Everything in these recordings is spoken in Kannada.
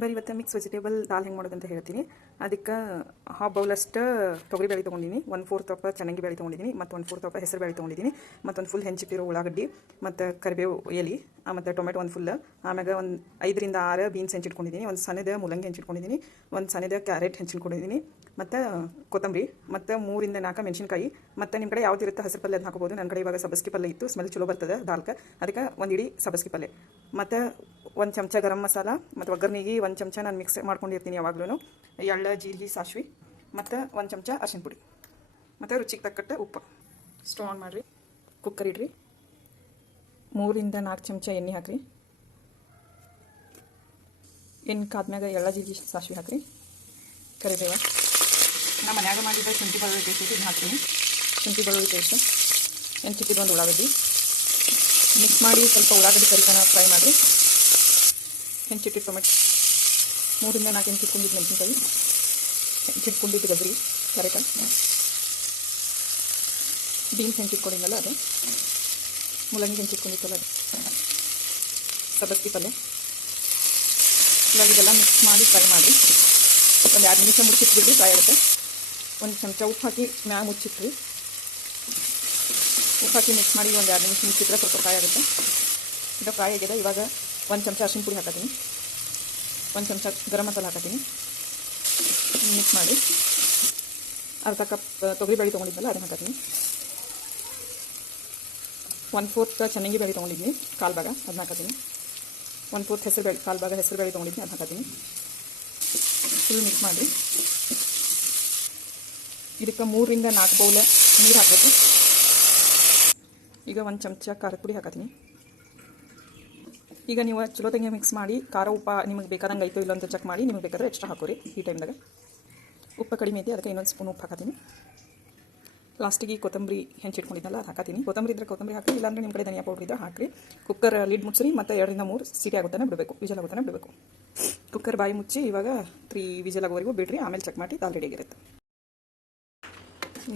ಬರೀ ಇವತ್ತು ಮಿಕ್ಸ್ ವೆಜಿಟೇಬಲ್ ದಾಲ್ ಹೆಂಗೆ ಮಾಡೋದಂತ ಹೇಳ್ತೀನಿ. ಅದಕ್ಕೆ ಹಾಫ್ ಬೌಲಷ್ಟು ತೊಗರಿಬೇಳೆ ತೊಗೊಂಡಿನಿ, 1/4 ಕಪ್ ಚೆನ್ನಾಗಿ ಬೇಳೆ ತೊಗೊಂಡಿದ್ದೀನಿ, ಮತ್ತು 1/4 ಕಪ್ ಹೆಸರು ಬೇಳೆ ತೊಗೊಂಡಿದ್ದೀನಿ, ಮತ್ತು ಫುಲ್ ಹೆಂಚಿಟ್ಟಿರೋ ಉಳ್ಳಾಗಡ್ಡಿ ಮತ್ತು ಕರಿಬೇವು ಎಲೆ, ಮತ್ತು ಟೊಮೆಟೊ ಒಂದು ಫುಲ್, ಆಮ್ಯಾಗ ಒಂದು 5 ರಿಂದ 6 ಬೀನ್ಸ್ ಹೆಂಚಿಟ್ಕೊಂಡಿದ್ದೀನಿ, ಒಂದು ಸಣ್ಣದ ಮೂಲಂಗಿ ಹೆಂಚಿಟ್ಕೊಂಡಿದ್ದೀನಿ, ಒಂದು ಸಣ್ಣದ ಕ್ಯಾರೆಟ್ ಹೆಂಚಿಟ್ಕೊಂಡಿದ್ದೀನಿ, ಮತ್ತು ಕೊತ್ತಂಬರಿ, ಮತ್ತು 3 ರಿಂದ 4 ಮೆಣಸಿನಕಾಯಿ, ಮತ್ತು ನಿಮ್ಮ ಕಡೆ ಯಾವ್ದು ಇರುತ್ತೆ ಹಸಿರು ಪಲ್ಯ ಅದನ್ನ ಹಾಕೋಬೋದು. ನನ್ನ ಕಡೆ ಇವಾಗ ಸಬ್ಬಸ್ಗೆ ಪಲ್ಯ ಇತ್ತು, ಸ್ಮೆಲ್ ಚಲೋ ಬರ್ತದೆ ದಾಲ್ಗೆ, ಅದಕ್ಕೆ ಒಂದು ಇಡೀ ಸಬ್ಬಸ್ಗೆ ಪಲ್ಯ, ಮತ್ತು 1 ಚಮಚ ಗರಂ ಮಸಾಲ, ಮತ್ತು ಒಗ್ಗರಣೆಗೆ 1 ಚಮಚ ನಾನು ಮಿಕ್ಸ್ ಮಾಡ್ಕೊಂಡಿರ್ತೀನಿ ಯಾವಾಗಲೂ, ಎಳ್ಳು, ಜೀರಿಗೆ, ಸಾಸಿವೆ, ಮತ್ತು 1 ಚಮಚ ಅರಿಶಿನ ಪುಡಿ, ಮತ್ತು ರುಚಿಗೆ ತಕ್ಕಟ್ಟು ಉಪ್ಪು. ಸ್ಟವ್ ಆನ್ ಮಾಡಿರಿ, ಕುಕ್ಕರ್ ಇಡ್ರಿ, 3 ರಿಂದ 4 ಚಮಚ ಎಣ್ಣೆ ಹಾಕಿರಿ, ಎಣ್ಣೆ ಕಾದ್ಮ್ಯಾಗ ಎಳ್ಳು, ಜೀರಿಗೆ, ಸಾಸಿವೆ ಹಾಕಿರಿ, ಕರಿಬೇವ, ನಾನು ಮನ್ಯಾಗ ಮಾಡಿದ್ದ ಶುಂಠಿ ಬೆಳ್ಳುಳ್ಳಿ ಪೇಸ್ಟ್ ಇದನ್ನ ಹಾಕ್ತೀನಿ, ಶುಂಠಿ ಬೆಳ್ಳುಳ್ಳಿ ಪೇಸ್ಟ್, ಹೆಂಚಿಟ್ಟಿದ್ದು ಒಂದು ಉಳ್ಳಾಗಡ್ಡಿ ಮಿಕ್ಸ್ ಮಾಡಿ ಸ್ವಲ್ಪ ಉಳ್ಳಾಗಡ್ಡಿ ಕರಿತನ ಫ್ರೈ ಮಾಡಿ, ಹೆಂಚಿಟ್ಟಿಟ್ಟು ಟೊಮೆಟೊ, 3 ರಿಂದ 4 ಹೆಂಚಿಟ್ಕೊಂಡಿದ್ದು ಮೆಣಸಿನ್ಕಾಯಿ, ಹೆಂಚಿಟ್ಕೊಂಡಿದ್ದು ಗಜ್ರಿ, ಕ್ಯಾರೆಟ್, ಬೀನ್ಸ್ ಹೆಂಚಿಟ್ಕೊಂಡಿದ್ದಲ್ಲ ಅದು, ಮೂಲಂಗಿ ಹೆಂಚಿಟ್ಕೊಂಡಿತ್ತಲ್ಲ ಅದು, ಸಬ್ಬಸ್ಗೆ ಪಲ್ಯ, ಇವಾಗ ಇದೆಲ್ಲ ಮಿಕ್ಸ್ ಮಾಡಿ ಫ್ರೈ ಮಾಡಿ ಒಂದು 2 ನಿಮಿಷ ಮುಚ್ಚಿಟ್ಬಿಡ್ರಿ, ಫ್ರೈ ಆಗುತ್ತೆ. 1 ಚಮಚ ಉಪ್ಪು ಹಾಕಿ ಮ್ಯಾಗ ಮುಚ್ಚಿಟ್ರಿ, ಉಪ್ಪು ಹಾಕಿ ಮಿಕ್ಸ್ ಮಾಡಿ ಒಂದು 2 ನಿಮಿಷ ಮುಚ್ಚಿಟ್ರೆ ಸ್ವಲ್ಪ ಫ್ರೈ ಆಗುತ್ತೆ. ಈಗ ಫ್ರೈ ಆಗಿದೆ. ಇವಾಗ 1 ಚಮಚ ಅರಿಶಿನ ಪುಡಿ ಹಾಕತ್ತೀನಿ, 1 ಚಮಚ ಗರಂ ಮಸಾಲ ಹಾಕತ್ತೀನಿ, ಮಿಕ್ಸ್ ಮಾಡಿ. ಅರ್ಧ ಕಪ್ ತೊಗರಿ ಬೇಳೆ ತೊಗೊಂಡಿದ್ದಲ್ಲ ಅದನ್ನು ಹಾಕತ್ತೀನಿ, 1/4 ಚೆನ್ನಾಗಿ ಬೇಳೆ ತೊಗೊಂಡಿದ್ದೀನಿ ಕಾಲು ಭಾಗ ಅದನ್ನ ಹಾಕತ್ತೀನಿ, 1/4 ಹೆಸರು ಬೇಳೆ ಕಾಲು ಭಾಗ ಹೆಸರು ಬೇಳೆ ತೊಗೊಂಡಿದ್ದೀನಿ ಅದನ್ನ ಹಾಕತ್ತೀನಿ. ಫುಲ್ ಮಿಕ್ಸ್ ಮಾಡಿ. ಇದಕ್ಕೆ 3 ರಿಂದ 4 ಬೌಲ್ ನೀರು ಹಾಕಬೇಕು. ಈಗ 1 ಚಮಚ ಖಾರದ ಪುಡಿ ಹಾಕತ್ತೀನಿ. ಈಗ ನೀವು ಚಲೋ ತಂಗಿ ಮಿಕ್ಸ್ ಮಾಡಿ ಖಾರ ಉಪ್ಪ ನಿಮಗೆ ಬೇಕಾದಂಗೆ ಐತೋ ಇಲ್ಲ ಅಂತ ಚೆಕ್ ಮಾಡಿ, ನಿಮಗೆ ಬೇಕಾದ್ರೆ ಎಕ್ಸ್ಟ್ರಾ ಹಾಕೋರಿ. ಈ ಟೈಮ್ದಾಗ ಉಪ್ಪು ಕಡಿಮೆ ಐತಿ, ಅದಕ್ಕೆ ಇನ್ನೊಂದು ಸ್ಪೂನ್ ಉಪ್ಪು ಹಾಕತ್ತೀನಿ. ಲಾಸ್ಟಿಗೆ ಕೊತ್ತಂಬರಿ ಹೆಂಚಿಟ್ಕೊಂಡಿದ್ದಲ್ಲ ಅದು ಹಾಕತ್ತೀನಿ. ಕೊತ್ತಂಬರಿ ಇದ್ದರೆ ಕೊತ್ತಂಬರಿ ಹಾಕಿ, ಇಲ್ಲಾಂದರೆ ನಿಮ್ಮ ಕಡೆ ಧನಿಯಾ ಪೌಡ್ರ್ ಇದ್ದರೆ ಹಾಕಿರಿ. ಕುಕ್ಕರ್ ಲಿಡ್ ಮುಚ್ಚಿರಿ, ಮತ್ತು 2 ರಿಂದ 3 ಸೀಟಿ ಆಗುತ್ತಾನೆ ಬಿಡಬೇಕು, ವಿಜಲ್ ಆಗುತ್ತಾನೆ ಬಿಡಬೇಕು. ಕುಕ್ಕರ್ ಬಾಯಿ ಮುಚ್ಚಿ ಇವಾಗ 3 ವಿಜಲ್ ಆಗೋವರೆಗೂ ಬಿಡ್ರಿ, ಆಮೇಲೆ ಚೆಕ್ ಮಾಡಿ ದಾಲ್ ರೆಡಿಯಾಗಿರುತ್ತೆ.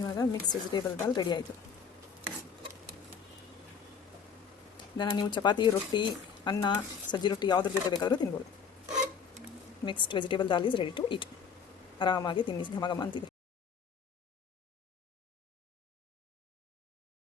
ಇವಾಗ ಮಿಕ್ಸ್ ವೆಜಿಟೇಬಲ್ ದಾಲ್ ರೆಡಿ ಆಯಿತು. ಇದನ್ನು ನೀವು ಚಪಾತಿ, ರೊಟ್ಟಿ, ಅನ್ನ, ಸಜ್ಜಿ ರೊಟ್ಟಿ ಯಾವುದ್ರ ಜೊತೆ ಬೇಕಾದರೂ ತಿನ್ಬೋದು. Mixed vegetable dal is ready to eat. ಆರಾಮಾಗಿ ತಿನ್ನಿ, ಘಮ ಘಮ ಅಂತಿದೆ.